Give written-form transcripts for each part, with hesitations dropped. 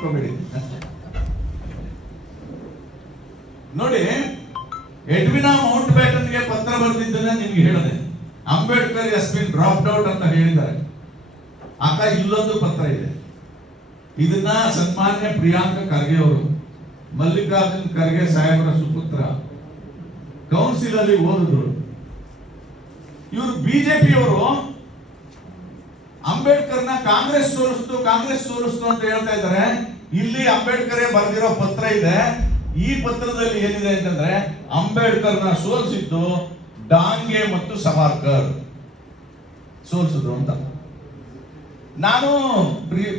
ಅನ್ಕೋಬೇಡಿ. ನೋಡಿ, ಎಡ್ವಿನಾ ಮೌಂಟ್ ಬ್ಯಾಟನ್ಗೆ ಪತ್ರ ಬರೆದಿದ್ದನ್ನ ನಿಮ್ಗೆ ಹೇಳಿದೆ. Ambedkar has been dropped out ಅಂತ ಹೇಳಿದ್ದಾರೆ. ಅಕ್ಕ ಇಲ್ಲೊಂದು ಪತ್ರ ಇದೆ. ಇದನ್ನ ಸನ್ಮಾನ್ಯ ಪ್ರಿಯಾಂಕ ಖರ್ಗೆ ಅವರು, ಮಲ್ಲಿಕಾರ್ಜುನ್ ಖರ್ಗೆ ಸಾಹೇಬರ ಸುಪುತ್ರ, ಕೌನ್ಸಿಲ್ ಅಲ್ಲಿ ಓದಿದ್ರು. ಇವರು ಬಿಜೆಪಿಯವರು ಅಂಬೇಡ್ಕರ್ನ ಕಾಂಗ್ರೆಸ್ ಸೋಲಿಸ್ತು ಅಂತ ಹೇಳ್ತಾ ಇದ್ದಾರೆ. ಇಲ್ಲಿ ಅಂಬೇಡ್ಕರ್ ಬರೆದಿರೋ ಪತ್ರ ಇದೆ. ಈ ಪತ್ರದಲ್ಲಿ ಏನಿದೆ ಅಂತಂದ್ರೆ, ಅಂಬೇಡ್ಕರ್ನ ಸೋಲಿಸಿದ್ದು ಡಾಂಗೆ ಮತ್ತು ಸವಾರ್ಕರ್ ಸೋಲಿಸಿದ್ರು ಅಂತ. ನಾನು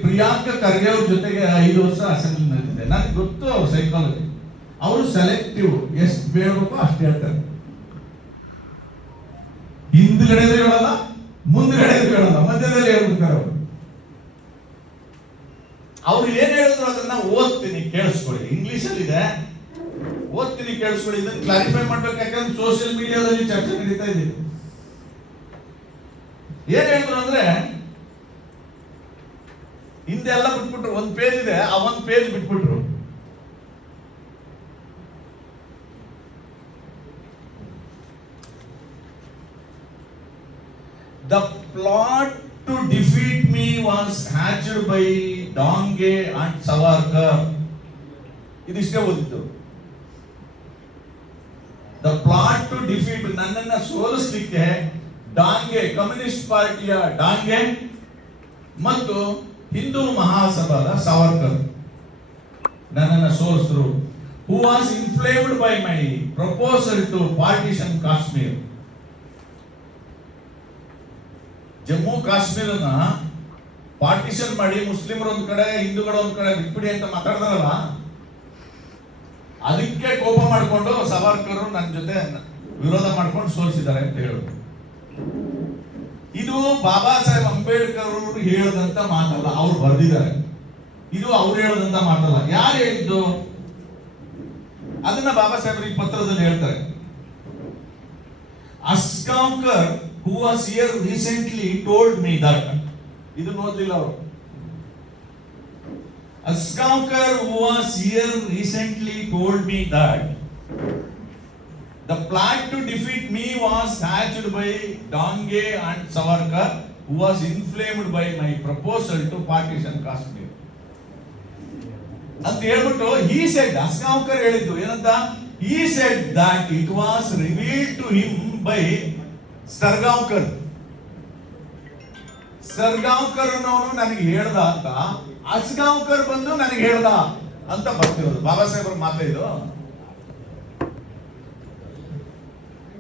ಪ್ರಿಯಾಂಕ ಖರ್ಗೆ ಅವ್ರ ಜೊತೆಗೆ 5 ವರ್ಷ ಅಸೆಂಬ್ಲಿ ನಡೆದಿದ್ದೆ. ನನಗೆ ಗೊತ್ತು ಅವ್ರ ಸೈಕಾಲಜಿ. ಅವರು ಸೆಲೆಕ್ಟಿವ್, ಎಷ್ಟು ಬೇಡಬೇಕು ಅಷ್ಟು ಹೇಳ್ತಾರೆ. ಹಿಂದ್ಗಡೆ ಹೇಳಲ್ಲ, ಮುಂದ್ಗಡೆ ಹೇಳಲ್ಲ, ಮಧ್ಯದಲ್ಲಿ ಹೇಳ್ಬಿಡ್ತಾರೆ ಅವರು. ಅವ್ರು ಏನ್ ಹೇಳಿದ್ರು ಅದನ್ನ ಓದ್ತೀನಿ, ಕೇಳಿಸ್ಕೊಳ್ಳಿ. ಇಂಗ್ಲಿಷ್ ಅಲ್ಲಿ ಇದೆ, ಓದ್ತೀನಿ, ಕೇಳಿಸ್ಕೊಳ್ಳಿ. ಇದನ್ನ ಕ್ಲಾರಿಫೈ ಮಾಡ್ಬೇಕು, ಯಾಕಂದ್ರೆ ಸೋಷಿಯಲ್ ಮೀಡಿಯಾದಲ್ಲಿ ಚರ್ಚೆ ನಡೀತಾ ಇದೆ. ಏನ್ ಹೇಳಿದ್ರು ಅಂದ್ರೆ, ಹಿಂದೆಲ್ಲ ಬಿಟ್ಬಿಟ್ರು. 1 ಪೇಜ್ ಇದೆ, ಆ 1 page ಬಿಟ್ಬಿಟ್ರು. The plot to defeat me was hatched by Dange and Savarkar. ಇದಿಷ್ಟೇ ಓದಿದ್ದು. The plot to defeat, ನನ್ನನ್ನ ಸೋಲಿಸಲಿಕ್ಕೆ ಡಾಂಗೆ, ಕಮ್ಯುನಿಸ್ಟ್ ಪಾರ್ಟಿಯ ಡಾಂಗೆ ಮತ್ತು ಹಿಂದೂ ಮಹಾಸಭಾದ ಸಾವರ್ಕರ್ ನನ್ನನ್ನು ಸೋಲಿಸಿದ್ರು. Who was inflamed by my proposal to partition Kashmir. Jammu ಕಾಶ್ಮೀರನ ಪಾರ್ಟಿಷನ್ ಮಾಡಿ ಮುಸ್ಲಿಮರು ಒಂದ್ ಕಡೆ, ಹಿಂದೂಗಳು ಒಂದ್ ಕಡೆ ಬಿಟ್ಬಿಡಿ ಅಂತ ಮಾತಾಡ್ತಾರಲ್ಲ, ಅದಕ್ಕೆ ಕೋಪ ಮಾಡಿಕೊಂಡು ಸಾವರ್ಕರ್ ನನ್ನ ಜೊತೆ ವಿರೋಧ ಮಾಡ್ಕೊಂಡು ಸೋಲಿಸಿದ್ದಾರೆ ಅಂತ ಹೇಳುದು. ಇದು ಬಾಬಾ ಸಾಹೇಬ್ ಅಂಬೇಡ್ಕರ್ ಅವರು ಹೇಳದಂತ ಮಾತಲ್ಲ, ಅವ್ರು ಬರೆದಿದ್ದಾರೆ. ಇದು ಅವ್ರು ಹೇಳದಂತ ಮಾತಲ್ಲ. ಯಾರು ಹೇಳಿದ್ದು ಅದನ್ನ ಬಾಬಾ ಸಾಹೇಬರು ಈ ಪತ್ರದಲ್ಲಿ ಹೇಳ್ತಾರೆ. ಅಸ್ಗಾಂವ್ಕರ್ who was here recently told me that, ಇದು ಓದಿಲ್ಲ ಅವರು. Asgaonkar who was here recently told me that the plan to defeat me was hatched by Dange and Savarkar, who was inflamed by my proposal to partition Kashmir ಅಂತ ಹೇಳ್ಬಿಟ್ಟು he said, Asgaonkar ಹೇಳಿದ್ದು ಏನಂತ, he said that it was revealed to him by ಸರ್ಗಾಂವ್ಕರ್. ಸರ್ಗಾಂವ್ಕರ್ ಅನ್ನೋನು ನನಗೆ ಹೇಳ್ದ ಅಂತ ಅಸ್ಗಾಂವ್ಕರ್ ಬಂದು ನನಗೆ ಹೇಳ್ದ ಅಂತ ಬರ್ತಿರೋದು. ಬಾಬಾ ಸಾಹೇಬ್ರ ಮಾತಾ ಇದು.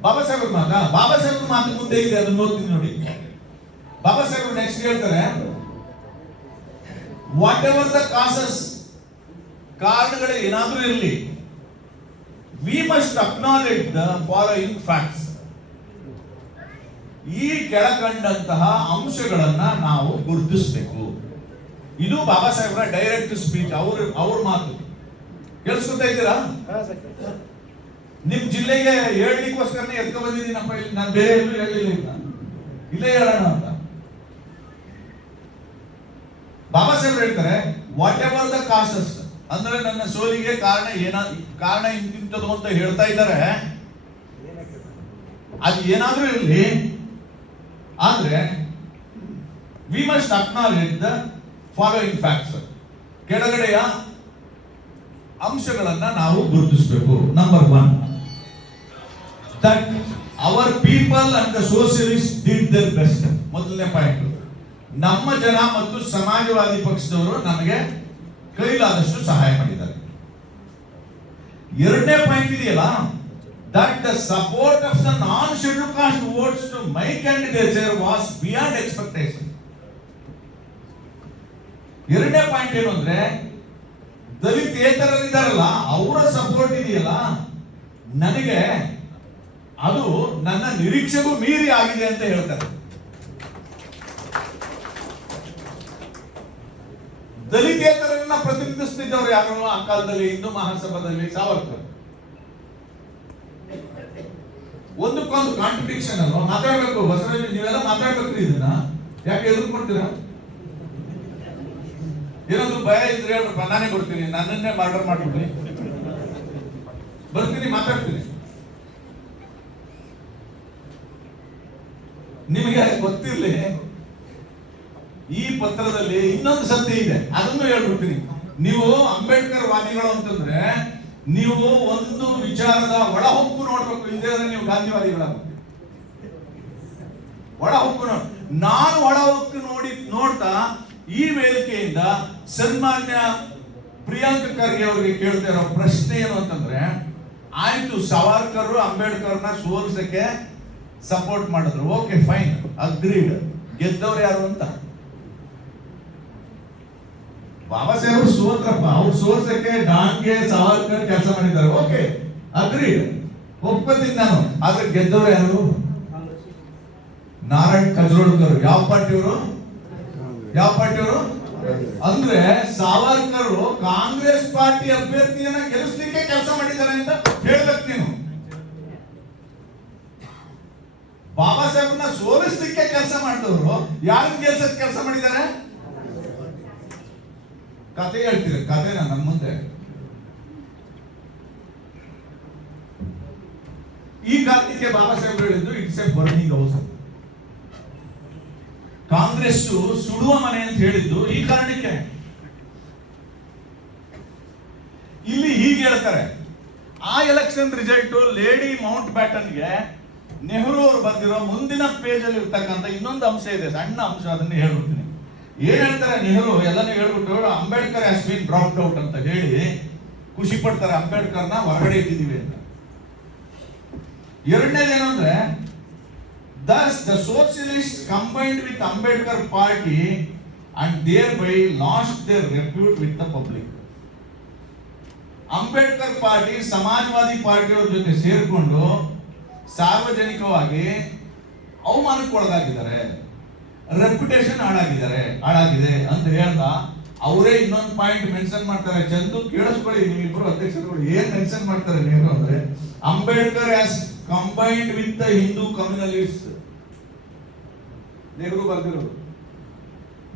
ಬಾಬಾ ಸಾಹೇಬ್ರ ಮಾತಾ, ಬಾಬಾ ಸಾಹೇಬ್ರ ಮಾತು ಮುಂದೆ ಇದೆ, ಅದನ್ನ ಓದ್ತೀನಿ ನೋಡಿ. ಬಾಬಾ ಸಾಹೇಬ್ರು ನೆಕ್ಸ್ಟ್ ಹೇಳ್ತಾರೆ, ವಾಟ್ ಎವರ್ ದ ಕಾಸಸ್, ಕಾರಣಗಳು ಏನಾದ್ರೂ ಇರಲಿ, we must acknowledge the following facts. ಈ ಕೆಳಕಂಡಂತಹ ಅಂಶಗಳನ್ನ ನಾವು ಗುರುತಿಸಬೇಕು. ಇದು ಬಾಬಾ ಸಾಹೇಬ್ರ ಡೈರೆಕ್ಟ್ ಸ್ಪೀಚ್, ಅವ್ರ ಮಾತು. ಕೇಳಿಸ್ಕೊತಾ ಇದ್ದೀರಾ? ನಿಮ್ ಜಿಲ್ಲೆಗೆ ಹೇಳಲಿಕ್ಕೋಸ್ಕರನೇ ಎತ್ಕೊ ಬಂದಿದ್ದೀನಪ್ಪ. ಇಲ್ಲಿ ನಾನು ಬೇರೆ ಎಲ್ಲೂ ಹೇಳಿಲ್ಲ, ಇಲ್ಲೇ ಹೇಳೋಣ ಅಂತ. ಬಾಬಾ ಸಾಹೇಬ್ರು ಹೇಳ್ತಾರೆ, ವಾಟ್ ಎವರ್ ದ ಕಾಸಸ್, ಅಂದ್ರೆ ನನ್ನ ಸೋಲಿಗೆ ಕಾರಣ ಇಂತಿಂತದ್ದು ಅಂತ ಹೇಳ್ತಾ ಇದ್ದಾರೆ. ಅದು ಏನಾದ್ರೂ ಇರಲಿ, ಆದ್ರೆ we must acknowledge the following facts, ಕೆಳಗಡೆಯ ಅಂಶಗಳನ್ನ ನಾವು ಗುರುತಿಸಬೇಕು. Number 1, that our people and the socialist did their best. ಮೊದಲನೇ ಪಾಯಿಂಟ್, ನಮ್ಮ ಜನ ಮತ್ತು ಸಮಾಜವಾದಿ ಪಕ್ಷದವರು ನಮಗೆ ಕೈಲಾದಷ್ಟು ಸಹಾಯ ಮಾಡಿದ್ದಾರೆ. ಎರಡನೇ ಪಾಯಿಂಟ್ ಇದೆಯಲ್ಲ, that the support of the non-scheduled caste votes to my candidature was beyond expectation. ಎರಡನೇ ಪಾಯಿಂಟ್ ಏನು ಅಂದ್ರೆ, ದಲಿತೇತರರಿದ್ದಾರಲ್ಲ ಅವರ ಸಪೋರ್ಟ್ ಇದೆಯಲ್ಲ ನನಗೆ, ಅದು ನನ್ನ ನಿರೀಕ್ಷೆಗೂ ಮೀರಿ ಆಗಿದೆ ಅಂತ ಹೇಳ್ತಾರೆ. ದಲಿತೇತರನ್ನ ಪ್ರತಿನಿಧಿಸುತ್ತಿದ್ದವರು ಯಾರು ಆ ಕಾಲದಲ್ಲಿ? ಹಿಂದೂ ಮಹಾಸಭಾದಲ್ಲಿ ಸಾವರ್ಕರ್. ಒಂದಕ್ಕೊಂದು ಕಾಂಟ್ರಡಿಕ್ಷನ್ ಅಲ್ವಾ? ಮಾತಾಡ್ಬೇಕು ಬಸವರಾಜ್, ನೀವೆಲ್ಲ ಮಾತಾಡ್ಬೇಕು. ಇದನ್ನ ಯಾಕೆ ಎದುರ್ಕೊಳ್ತೀರಾ? ಏನಾದ್ರು ಭಯ ಇದ್ರೆ ಹೇಳ್ರಪ್ಪ, ನಾನೇ ಬರ್ತೀನಿ, ನನ್ನನ್ನೇ ಮರ್ಡರ್ ಮಾಡ್ಬಿಡ್ಲಿ, ಬರ್ತೀನಿ, ಮಾತಾಡ್ತೀನಿ. ನಿಮಗೆ ಗೊತ್ತಿರ್ಲಿ, ಈ ಪತ್ರದಲ್ಲಿ ಇನ್ನೊಂದು ಸತ್ಯ ಇದೆ, ಅದನ್ನು ಹೇಳ್ಬಿಡ್ತೀನಿ. ನೀವು ಅಂಬೇಡ್ಕರ್ ವಾದಿಗಳು ಅಂತಂದ್ರೆ ನೀವು ಒಂದು ವಿಚಾರದ ಒಳ ಹೊಕ್ಕು ನೋಡ್ಬೇಕು, ಇಲ್ಲದೆ ನೀವು ಗಾಂಧಿವಾದಿಗಳಾಗ್ಬೇಕು. ಒಳ ಹೊಕ್ಕು ನಾನು ಒಳ ಹೊಕ್ಕು ನೋಡ್ತಾ ಈ ವೇದಿಕೆಯಿಂದ ಸನ್ಮಾನ್ಯ ಪ್ರಿಯಾಂಕ ಖರ್ಗೆ ಅವರಿಗೆ ಕೇಳ್ತಾ ಇರೋ ಪ್ರಶ್ನೆ ಏನು ಅಂತಂದ್ರೆ, ಆಯ್ತು ಸಾವರ್ಕರ್ ಅಂಬೇಡ್ಕರ್ನ ಸೋಲಿಸಕ್ಕೆ ಸಪೋರ್ಟ್ ಮಾಡಿದ್ರು, ಓಕೆ ಫೈನ್, ಅಗ್ರೀಡ್. ಗೆದ್ದವ್ರು ಯಾರು ಅಂತ? ಬಾಬಾ ಸಾಹೇಬ್ ಸೋತ್ರಪ್ಪ, ಅವ್ರು ಸೋಲ್ಸಕ್ಕೆ ಡಾಂಗೆ ಸಾವರ್ಕರ್ ಕೆಲಸ ಮಾಡಿದ್ದಾರೆ, ಓಕೆ ಅಗ್ರೀಡ್, ಒಪ್ಕೋತೀನಿ ನಾನು. ಆದ್ರೆ ಗೆದ್ದವ್ರು ಯಾರು? ನಾರಾಯಣ್ ಕಜ್ರೋಳ್ಕರ್. ಯಾವ ಪಾರ್ಟಿಯವರು? ಅಂದ್ರೆ ಸಾವರ್ಕರ್ ಕಾಂಗ್ರೆಸ್ ಪಾರ್ಟಿ ಅಭ್ಯರ್ಥಿಯನ್ನ ಗೆಲ್ಲಿಸ್ಲಿಕ್ಕೆ ಕೆಲಸ ಮಾಡಿದ್ದಾರೆ ಅಂತ ಹೇಳ್ಬೇಕು ನೀನು. ಬಾಬಾ ಸಾಹೇಬ್ನ ಸೋಲಿಸ್ಲಿಕ್ಕೆ ಕೆಲಸ ಮಾಡಿದವರು ಯಾರನ್ನ ಗೆಲ್ಸಕ್ ಕೆಲಸ ಮಾಡಿದ್ದಾರೆ? ಕತೆ ಹೇಳ್ತೀರ, ಕತೆನ ನಮ್ಮ ಮುಂದೆ. ಈ ಕಾರಣಕ್ಕೆ ಬಾಬಾ ಸಾಹೇಬ್ ಹೇಳಿದ್ದು it's A burning house. Congress ಸುಡುವ ಮನೆ ಅಂತ ಹೇಳಿದ್ದು ಈ ಕಾರಣಕ್ಕೆ. ಇಲ್ಲಿ ಹೀಗೆ ಹೇಳ್ತಾರೆ, ಆ ಎಲೆಕ್ಷನ್ ರಿಸಲ್ಟ್ ಲೇಡಿ ಮೌಂಟ್ ಬ್ಯಾಟನ್ಗೆ ನೆಹರು ಅವರು ಬರ್ದಿರೋ ಮುಂದಿನ ಪೇಜ್ ಅಲ್ಲಿ ಇರ್ತಕ್ಕಂಥ ಇನ್ನೊಂದು ಅಂಶ ಇದೆ, ಸಣ್ಣ ಅಂಶ, ಅದನ್ನ ಹೇಳ್ಬಿಡ್ತೀನಿ. ಏನ್ ಹೇಳ್ತಾರೆ ನೆಹರು, ಎಲ್ಲಾನು ಹೇಳ್ಬಿಟ್ಟು Ambedkar has bean dropped out ಅಂತ ಹೇಳಿ ಖುಷಿ ಪಡ್ತಾರೆ, ಅಂಬೇಡ್ಕರ್ನ ಹೊರಗಡೆ ಇಟ್ಟಿದೀವಿ ಅಂತ. ಎರಡನೇದೇನು ಅಂದ್ರೆ, thus the socialists combined with Ambedkar party and thereby lost their repute with the public. Ambedkar party ಸಮಾಜವಾದಿ ಪಾರ್ಟಿಯವ್ರ ಜೊತೆ ಸೇರ್ಕೊಂಡು ಸಾರ್ವಜನಿಕವಾಗಿ ಅವಮಾನಕ್ಕೆ ಒಳಗಾಗಿದ್ದಾರೆ, ರೆಪ್ಯುಟೇಷನ್ ಹಾಳಾಗಿದೆ ಅಂತ ಹೇಳ್ತಾ ಅವರೇ ಇನ್ನೊಂದು ಪಾಯಿಂಟ್ ಮೆನ್ಷನ್ ಮಾಡ್ತಾರೆ. ಚಂದು ಕೇಳಿಸ್ಕೊಳ್ಳಿ, ನೀವಿಬ್ರು ಅಧ್ಯಕ್ಷರುಗಳು ಏನ್ ಮೆನ್ಷನ್ ಮಾಡ್ತಾರೆ ನೀವು ಅಂದ್ರೆ, Ambedkar has combined with the Hindu communalist. Nehru ಬರ್ದಿರೋದು.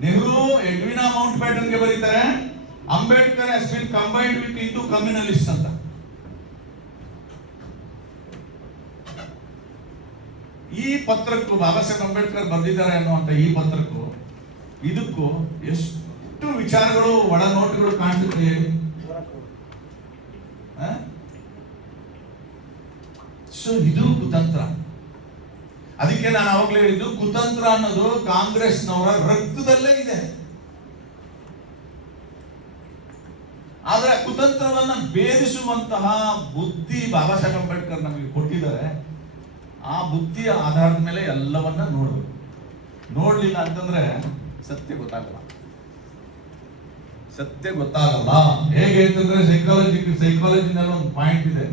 ನೆಹರು ಎಡ್ವಿನಾ ಮೌಂಟ್ ಬ್ಯಾಟನ್ಗೆ ಬರೀತಾರೆ, Ambedkar has been combined with Hindu communalist ಅಂತ. ಈ ಪತ್ರಕ್ಕೂ ಬಾಬಾ ಸಾಹೇಬ್ ಅಂಬೇಡ್ಕರ್ ಬರೆದಿದ್ದಾರೆ ಅನ್ನುವಂತ ಈ ಪತ್ರಕ್ಕೂ ಇದಕ್ಕೂ ಎಷ್ಟು ವಿಚಾರಗಳು, ಒಳ ನೋಟಗಳು ಕಾಣಿಸುತ್ತೆ ಹೇಳಿ. ಸೊ ಇದು ಕುತಂತ್ರ. ಅದಕ್ಕೆ ನಾನು ಅವಾಗಲೇ ಹೇಳಿದ್ದು, ಕುತಂತ್ರ ಅನ್ನೋದು ಕಾಂಗ್ರೆಸ್ನವರ ರಕ್ತದಲ್ಲೇ ಇದೆ. ಆದ್ರೆ ಕುತಂತ್ರವನ್ನ ಭೇದಿಸುವಂತಹ ಬುದ್ಧಿ ಬಾಬಾ ಸಾಹೇಬ್ ಅಂಬೇಡ್ಕರ್ ನಮಗೆ ಕೊಟ್ಟಿದ್ದಾರೆ. ಆ ಬುದ್ಧಿಯ ಆಧಾರದ ಮೇಲೆ ಎಲ್ಲವನ್ನ ನೋಡ್ಬೇಕು. ನೋಡ್ಲಿಲ್ಲ ಅಂತಂದ್ರೆ ಸತ್ಯ ಗೊತ್ತಾಗಲ್ಲ. ಹೇಗೆ ಅಂತಂದ್ರೆ ಸೈಕಾಲಜಿನಲ್ಲಿ ಒಂದು ಪಾಯಿಂಟ್ ಇದೆ.